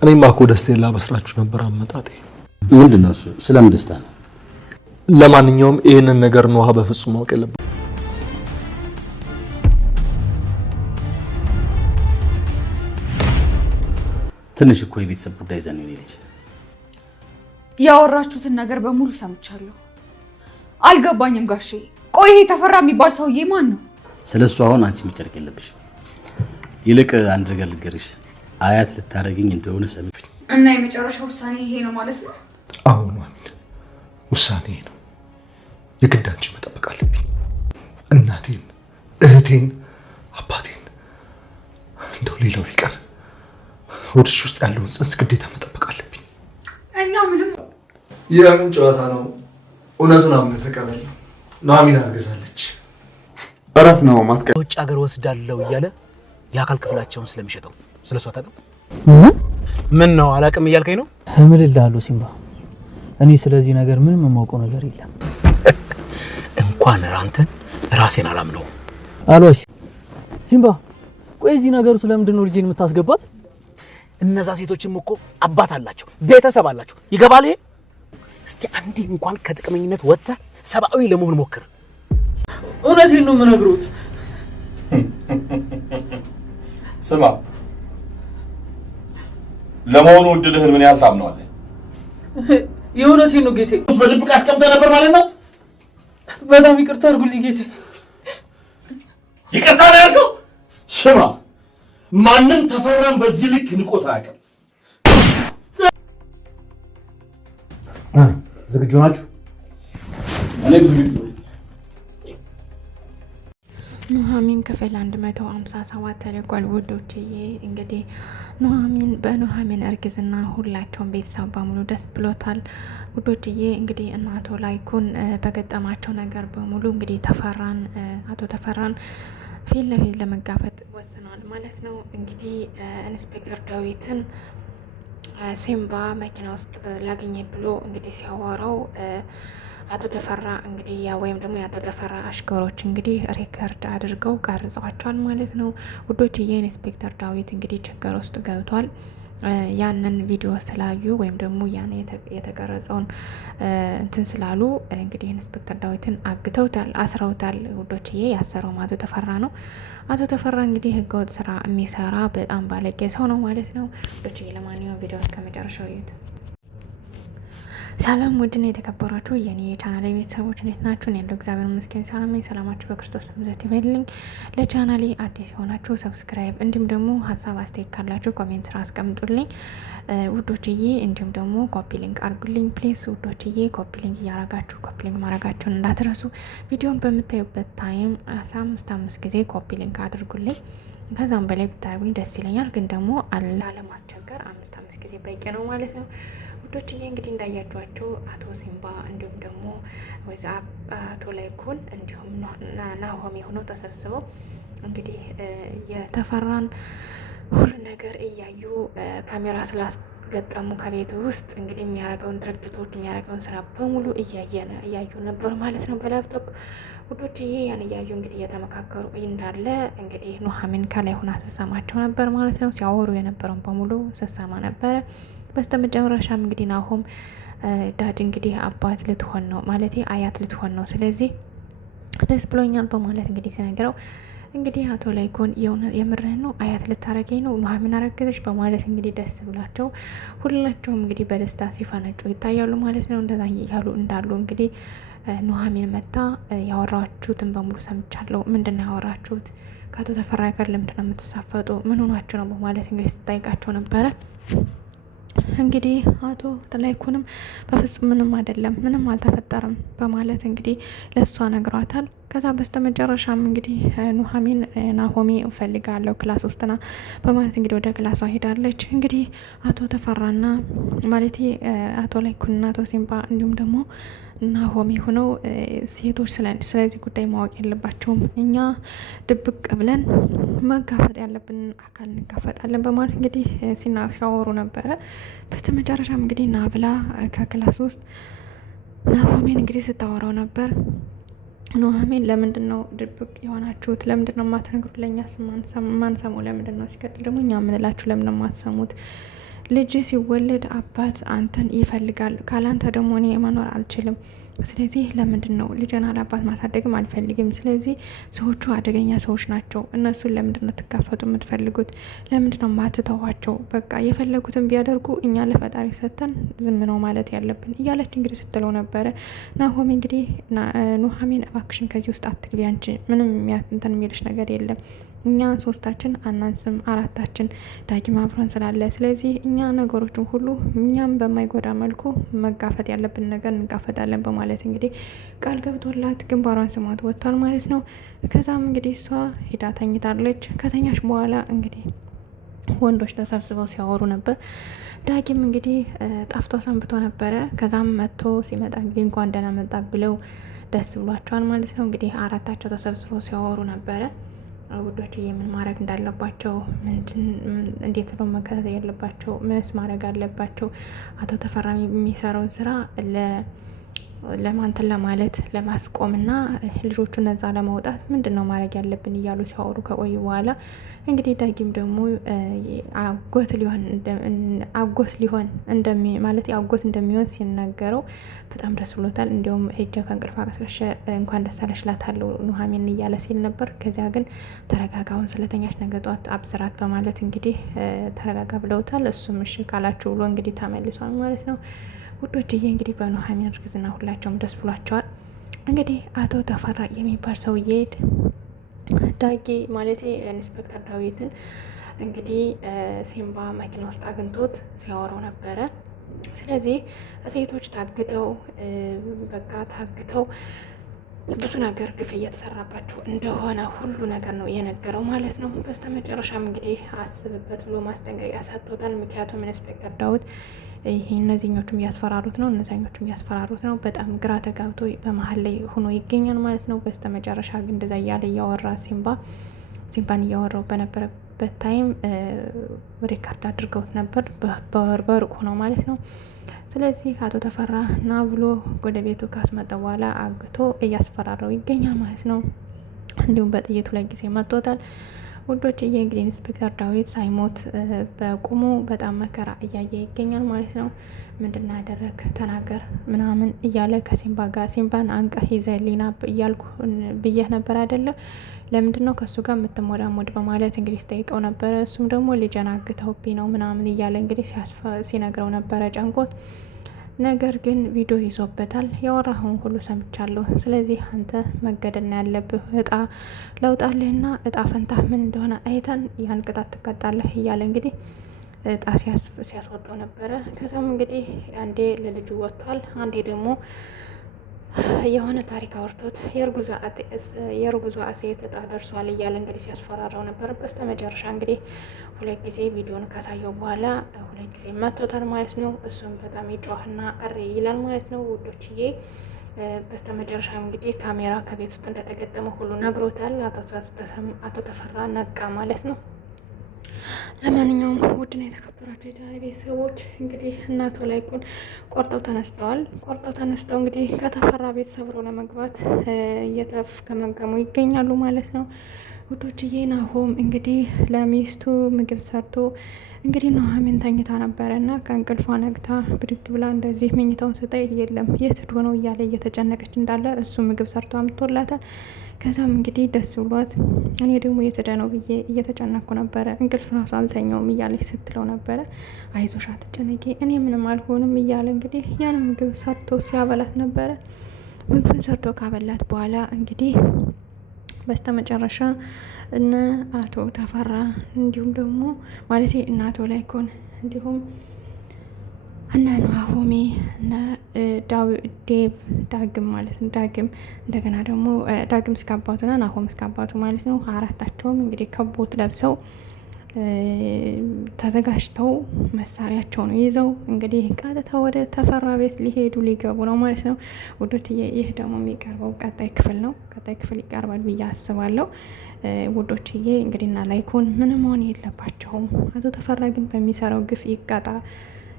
እኔማ እኮ ደስታዬን ላበስራችሁ ነበር አመጣጤ። ምንድነው እሱ? ስለምን ደስታ ነው? ለማንኛውም ይሄንን ነገር ነው በፍጹም ማወቅ የለብንም። ትንሽ እኮ የቤተሰብ ጉዳይ ዘን ነው ልጅ። ያወራችሁትን ነገር በሙሉ ሰምቻለሁ። አልገባኝም ጋሼ። ቆይ ይሄ ተፈራ የሚባል ሰውዬ ማን ነው? ስለሱ አሁን አንቺ መጨረቅ የለብሽ። ይልቅ አንድ ነገር ልንገርሽ፣ አያት ልታረግኝ እንደሆነ ሰምቼ እና የመጨረሻ ውሳኔ ይሄ ነው ማለት ነው? አዎ ማሚን፣ ውሳኔ ነው። የግድ አንቺ መጠበቅ አለብኝ። እናቴን፣ እህቴን፣ አባቴን እንደው ሌላው ይቀር ወድሽ ውስጥ ያለውን ጽንስ ግዴታ መጠበቅ አለብኝ። እኛ ምንም የምን ጨዋታ ነው? እውነቱን አምነህ ተቀበል። ኑሐሚን አርግዛለች። እረፍ ነው ማትቀ ውጭ ሀገር ወስዳለው እያለ የአካል ክፍላቸውን ስለሚሸጠው ስለሷ ታውቅም? ምን ነው አላውቅም እያልከኝ ነው? እምልልሃለሁ ሲምባ፣ እኔ ስለዚህ ነገር ምንም የማውቀው ነገር የለም። እንኳን አንተን ራሴን አላምነው። አሎሽ ሲምባ፣ ቆይ እዚህ ነገሩ ስለምንድን ነው ልጄን የምታስገባት? እነዛ ሴቶችም እኮ አባት አላቸው፣ ቤተሰብ አላቸው። ይገባል? እስቲ አንዴ እንኳን ከጥቅመኝነት ወጥተህ ሰብአዊ ለመሆን ሞክር። እውነቴን ነው የምነግሩት። ስማ፣ ለመሆኑ እድልህን ምን ያህል ታምነዋለህ? የእውነቴን ነው ጌቴ። በድብቅ አስቀምጠህ ነበር ማለት ነው? በጣም ይቅርታ አድርጉልኝ ጌቴ። ይቅርታ ነው ያልከው? ስማ፣ ማንም ተፈራን በዚህ ልክ ንቆት አያውቅም። ዝግጁ ናችሁ? እኔም ዝግጁ ነኝ። ኑሐሚን ክፍል 157 ተለቋል ውዶችዬ። እንግዲህ በኑሐሚን እርግዝና ሁላቸውም ቤተሰብ በሙሉ ደስ ብሎታል ውዶችዬ። እንግዲህ እናቶ ላይኩን በገጠማቸው ነገር በሙሉ እንግዲህ አቶ ተፈራን ፊት ለፊት ለመጋፈጥ ወስኗል ማለት ነው። እንግዲህ ኢንስፔክተር ዳዊትን ሲምባ መኪና ውስጥ ላገኘ ብሎ እንግዲህ ሲያወራው አቶ ተፈራ እንግዲህ ወይም ደግሞ የአቶ ተፈራ አሽከሮች እንግዲህ ሪከርድ አድርገው ቀርጸዋቸዋል ማለት ነው ውዶችዬ። ኢንስፔክተር ዳዊት እንግዲህ ችግር ውስጥ ገብቷል። ያንን ቪዲዮ ስላዩ ወይም ደግሞ ያን የተቀረጸውን እንትን ስላሉ እንግዲህ ኢንስፔክተር ዳዊትን አስረውታል ውዶችዬ። ያሰረው አቶ ተፈራ ነው። አቶ ተፈራ እንግዲህ ህገወጥ ስራ የሚሰራ በጣም ባለጌ ሰው ነው ማለት ነው ውዶችዬ። ለማንኛውም ቪዲዮ እስከመጨረሻው እዩት። ሰላም ውድና የተከበራችሁ የኔ የቻናሌ ቤተሰቦች እንዴት ናችሁ? እኔ ያለው እግዚአብሔር ይመስገን ሰላም ነኝ። ሰላማችሁ በክርስቶስ ብዛት ይበልልኝ። ለቻናሌ አዲስ የሆናችሁ ሰብስክራይብ፣ እንዲሁም ደግሞ ሀሳብ አስተያየት ካላችሁ ኮሜንት ስራ አስቀምጡልኝ ውዶችዬ። እንዲሁም ደግሞ ኮፒ ሊንክ አድርጉልኝ ፕሊዝ ውዶችዬ። ኮፒ ሊንክ እያረጋችሁ ኮፒ ሊንክ ማድረጋችሁን እንዳትረሱ። ቪዲዮን በምታዩበት ታይም 5 ጊዜ ኮፒ ሊንክ አድርጉልኝ። ከዛም በላይ ብታደርጉኝ ደስ ይለኛል። ግን ደግሞ ላለማስቸገር 5 ጊዜ በቂ ነው ማለት ነው ውዶችዬ። እንግዲህ እንዳያችኋቸው አቶ ሲምባ እንዲሁም ደግሞ አቶ ላይኩን እንዲሁም ናሆሜ ሆነው ተሰብስበው እንግዲህ የተፈራን ሁሉ ነገር እያዩ ካሜራ ስላስገጠሙ ከቤቱ ውስጥ እንግዲህ የሚያረገውን ድርጊቶች የሚያረገውን ስራ በሙሉ እያዩ ነበር ማለት ነው በላፕቶፕ ውዶችዬ። ያን እያዩ እንግዲህ እየተመካከሩ እንዳለ እንግዲህ ኑሐሚን ከላይ ሆና ስሰማቸው ነበር ማለት ነው። ሲያወሩ የነበረውን በሙሉ ስሰማ ነበረ። በስተመጨረሻም እንግዲህ ናሆም ዳድ እንግዲህ አባት ልትሆን ነው ማለት አያት ልትሆን ነው፣ ስለዚህ ደስ ብሎኛል በማለት እንግዲህ ሲነግረው እንግዲህ አቶ ላይኩን የምርህን ነው አያት ልታረገኝ ነው ኑሐሚን አረገዘች በማለት እንግዲህ ደስ ብላቸው ሁላቸውም እንግዲህ በደስታ ሲፈነጩ ይታያሉ ማለት ነው። እንደዛ እያሉ እንዳሉ እንግዲህ ኑሐሚን መታ ያወራችሁትን በሙሉ ሰምቻለሁ። ምንድን ነው ያወራችሁት? ከአቶ ተፈራ ጋር ለምንድን ነው የምትሳፈጡ? ምን ሆናችሁ ነው በማለት እንግዲህ ስጠይቃቸው ነበረ። እንግዲህ አቶ ላይኩንም በፍጹም ምንም አይደለም፣ ምንም አልተፈጠረም በማለት እንግዲህ ለሷ ነግሯታል። ከዛ በስተመጨረሻም እንግዲህ ኑሐሚን ናሆሜ እፈልጋለሁ ክላስ ውስጥ ና በማለት እንግዲህ ወደ ክላሷ ሄዳለች። እንግዲህ አቶ ተፈራና ማለት አቶ ላይኩንና አቶ ሲምባ እንዲሁም ደግሞ ናሆሜ ሆነው ሴቶች ስለዚህ ጉዳይ ማወቅ የለባቸውም፣ እኛ ድብቅ ብለን መጋፈጥ ያለብን አካል እንጋፈጣለን በማለት እንግዲህ ሲያወሩ ነበረ። በስተመጨረሻም እንግዲህ ናብላ ከክላስ ውስጥ ናሆሜን እንግዲህ ስታወራው ነበር። ኑሐሚን ለምንድን ነው ድብቅ የሆናችሁት? ለምንድን ነው የማትነግሩት? ለእኛስ ማንሰሙ ለምንድን ነው? ሲቀጥል ደግሞ እኛ የምንላችሁ ለምን ነው የማትሰሙት? ልጅ ሲወለድ አባት አንተን ይፈልጋል። ካላንተ ደግሞ እኔ መኖር አልችልም። ስለዚህ ለምንድን ነው ልጅን አላባት ማሳደግም አልፈልግም። ስለዚህ ሰዎቹ አደገኛ ሰዎች ናቸው። እነሱን ለምንድን ነው ትጋፈጡ የምትፈልጉት? ለምንድን ነው ማትተዋቸው? በቃ የፈለጉትን ቢያደርጉ እኛ ለፈጣሪ ሰተን ዝም ነው ማለት ያለብን እያለች እንግዲህ ስትለው ነበረ። ናሆም እንግዲህ ኑሐሚን እባክሽን ከዚህ ውስጥ አትግቢ፣ አንቺ ምንም እንትን የሚልሽ ነገር የለም። እኛ 3ታችን አናንስም፣ 4ታችን ዳጊም አብሮን ስላለ፣ ስለዚህ እኛ ነገሮችን ሁሉ እኛም በማይጎዳ መልኩ መጋፈጥ ያለብን ነገር እንጋፈጣለን በማለት እንግዲህ ቃል ገብቶላት ግንባሯን ስሟት ወጥቷል ማለት ነው። ከዛም እንግዲህ እሷ ሂዳ ተኝታለች። ከተኛች በኋላ እንግዲህ ወንዶች ተሰብስበው ሲያወሩ ነበር። ዳጊም እንግዲህ ጠፍቶ ሰንብቶ ነበረ። ከዛም መጥቶ ሲመጣ እንግዲህ እንኳን ደህና መጣ ብለው ደስ ብሏቸዋል ማለት ነው። እንግዲህ 4ታቸው ተሰብስበው ሲያወሩ ነበረ። ውዶች ምን ማድረግ እንዳለባቸው፣ እንዴት ነው መከታተል ያለባቸው፣ ምንስ ማድረግ አለባቸው፣ አቶ ተፈራ የሚሰራውን ስራ ለማንተን ለማለት ለማስቆምና ልጆቹ ነጻ ለማውጣት ምንድን ነው ማድረግ ያለብን እያሉ ሲያወሩ ከቆዩ በኋላ እንግዲህ ዳጊም ደግሞ አጎት ሊሆን ማለት አጎት እንደሚሆን ሲናገረው በጣም ደስ ብሎታል። እንዲሁም ሄጀ ከእንቅልፏ ቀስቀሽ እንኳን ደስ አለሽ እላታለሁ ኑሐሚን እያለ ሲል ነበር። ከዚያ ግን ተረጋጋውን ስለተኛች ነገ ጧት አብስራት በማለት እንግዲህ ተረጋጋ ብለውታል። እሱም እሺ ካላችሁ ብሎ እንግዲህ ተመልሷል ማለት ነው። ውዶችዬ እንግዲህ በኑሐሚን እርግዝና ሁላቸውም ደስ ብሏቸዋል። እንግዲህ አቶ ተፈራ የሚባል ሰውዬ ዳጊ ማለት ኢንስፔክተር ዳዊትን እንግዲህ ሲምባ መኪና ውስጥ አግኝቶት ሲያወራው ነበረ። ስለዚህ ሴቶች ታግተው ብዙ ነገር ግፍ እየተሰራባቸው እንደሆነ ሁሉ ነገር ነው የነገረው ማለት ነው። በስተመጨረሻም እንግዲህ አስብበት ብሎ ማስጠንቀቂያ ሰጥቶታል። ምክንያቱም ኢንስፔክተር ዳዊት እነዚህኞቹም እያስፈራሩት ነው፣ እነዛኞቹም እያስፈራሩት ነው። በጣም ግራ ተጋብቶ በመሀል ላይ ሆኖ ይገኛል ማለት ነው። በስተመጨረሻ ግን እንደዛ እያለ እያወራ ሲምባን እያወራው በነበረበት ታይም ሪካርድ አድርገውት ነበር፣ በሩቅ ሆነው ማለት ነው። ስለዚህ አቶ ተፈራ ና ብሎ ወደ ቤቱ ካስመጣ በኋላ አግቶ እያስፈራረው ይገኛል ማለት ነው። እንዲሁም በጥይቱ ላይ ጊዜ መጥቶታል። ውዶች እንግዲህ ኢንስፔክተር ዳዊት ሳይሞት በቁሙ በጣም መከራ እያየ ይገኛል ማለት ነው። ምንድን ያደረግ ተናገር ምናምን እያለ ከሲምባ ጋር ሲምባን አንቀህ ይዘህልኝ ና እያልኩ ብዬህ ነበር አይደለ? ለምንድን ነው ከእሱ ጋር የምትሞዳሞድ በማለት እንግዲህ ስጠይቀው ነበረ። እሱም ደግሞ ልጄን አግተውብኝ ነው ምናምን እያለ እንግዲህ ሲነግረው ነበረ ጨንቆት። ነገር ግን ቪዲዮ ይዞበታል። ያወራኸውን ሁሉ ሰምቻለሁ። ስለዚህ አንተ መገደል ነው ያለብህ። እጣ ለውጣልህና እጣ ፈንታ ምን እንደሆነ አይተን ያን ቅጣት ትቀጣለህ እያለ እንግዲህ እጣ ሲያስወጣው ነበረ። ከዛም እንግዲህ አንዴ ለልጁ ወጥቷል፣ አንዴ ደግሞ የሆነ ታሪክ አውርቶት የእርጉዟ ሴት እጣ ደርሷል እያለ እንግዲህ ሲያስፈራራው ነበር። በስተመጨረሻ እንግዲህ 2 ጊዜ ቪዲዮን ካሳየው በኋላ 2 ጊዜ መቶታል ማለት ነው። እሱም በጣም ይጮህና እሪ ይላል ማለት ነው ውዶችዬ። በስተመጨረሻ እንግዲህ ካሜራ ከቤት ውስጥ እንደተገጠመ ሁሉ ነግሮታል። አቶ ተፈራ ነቃ ማለት ነው። ለማንኛውም ውድና የተከበራቸው የቻናሌ ቤተሰቦች እንግዲህ እናቶ ላይኩን ቆርጠው ተነስተው እንግዲህ ከተፈራ ቤት ሰብረው ለመግባት እየተፍገመገሙ ይገኛሉ ማለት ነው። ውዶችዬ ናሆም እንግዲህ ለሚስቱ ምግብ ሰርቶ እንግዲህ ኑሐሚን ተኝታ ነበረ እና ከእንቅልፏ ነግታ ብድግ ብላ እንደዚህ መኝታውን ስታይ የለም የት ሄዶ ነው እያለ እየተጨነቀች እንዳለ እሱ ምግብ ሰርቶ አምጥቶላታል። ከዛም እንግዲህ ደስ ብሏት እኔ ደግሞ የት ሄደ ነው ብዬ እየተጨነኩ ነበረ፣ እንቅልፍ ራሱ አልተኛውም እያለች ስትለው ነበረ። አይዞሽ አትጨነቂ እኔ ምንም አልሆንም እያለ እንግዲህ ያን ምግብ ሰርቶ ሲያበላት ነበረ። ምግብን ሰርቶ ካበላት በኋላ እንግዲህ በስተመጨረሻ እነ አቶ ተፈራ እንዲሁም ደግሞ ማለት እነ አቶ ላይኩን እንዲሁም እነ ኑሐሚን እነ ዳግም ማለት ነው። ዳግም እንደገና ደግሞ ዳግም እስከ አባቱና ናሆም እስከ አባቱ ማለት ነው። 4ታቸውም እንግዲህ ከቦት ለብሰው ተዘጋጅተው መሳሪያቸውን ይዘው እንግዲህ ቀጥታ ወደ ተፈራ ቤት ሊገቡ ነው ማለት ነው። ውዶችዬ ይህ ደግሞ የሚቀርበው ቀጣይ ክፍል ነው። ቀጣይ ክፍል ይቀርባል ብዬ አስባለሁ። ውዶችዬ እንግዲህ እና ላይኩን ምንም መሆን የለባቸውም። አቶ ተፈራ ግን በሚሰራው ግፍ ይቀጣ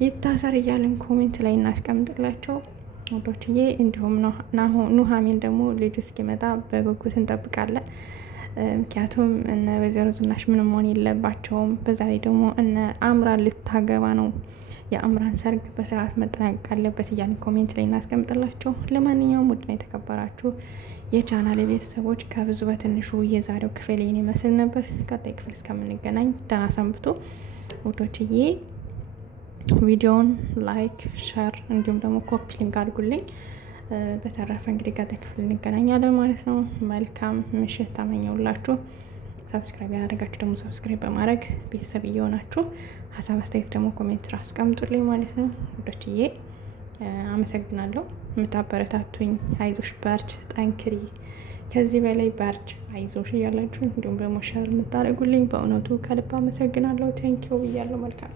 ይታሰር እያልን ኮሜንት ላይ እናስቀምጥላቸው። ወዶችዬ። እንዲሁም ኑሐሚን ደግሞ ልጁ እስኪመጣ በጉጉት እንጠብቃለን። ምክንያቱም እነ ወይዘሮ ዝናሽ ምንም መሆን የለባቸውም። በዛ ላይ ደግሞ እነ አምራን ልታገባ ነው። የአምራን ሰርግ በስርዓት መጠናቀቅ አለበት እያን ኮሜንት ላይ እናስቀምጥላቸው። ለማንኛውም ውድና የተከበራችሁ የቻናል ቤተሰቦች ከብዙ በትንሹ የዛሬው ክፍል ይህን ይመስል ነበር። ቀጣይ ክፍል እስከምንገናኝ ደህና ሰንብቱ ውዶችዬ። ቪዲዮውን ላይክ፣ ሸር እንዲሁም ደግሞ ኮፒ ሊንክ አድርጉልኝ። በተረፈ እንግዲህ ቀጣይ ክፍል እንገናኛለን ማለት ነው። መልካም ምሽት ተመኘውላችሁ። ሰብስክራይብ ያደረጋችሁ ደግሞ ሰብስክራይብ በማድረግ ቤተሰብ እየሆናችሁ ሀሳብ አስተያየት ደግሞ ኮሜንት ስራ አስቀምጡልኝ ማለት ነው ውዶችዬ። አመሰግናለሁ የምታበረታቱኝ። አይዞሽ በርች፣ ጠንክሪ፣ ከዚህ በላይ በርች፣ አይዞሽ እያላችሁ እንዲሁም ደግሞ ሸር የምታደርጉልኝ በእውነቱ ከልብ አመሰግናለሁ። ቴንኪው ብያለሁ። መልካም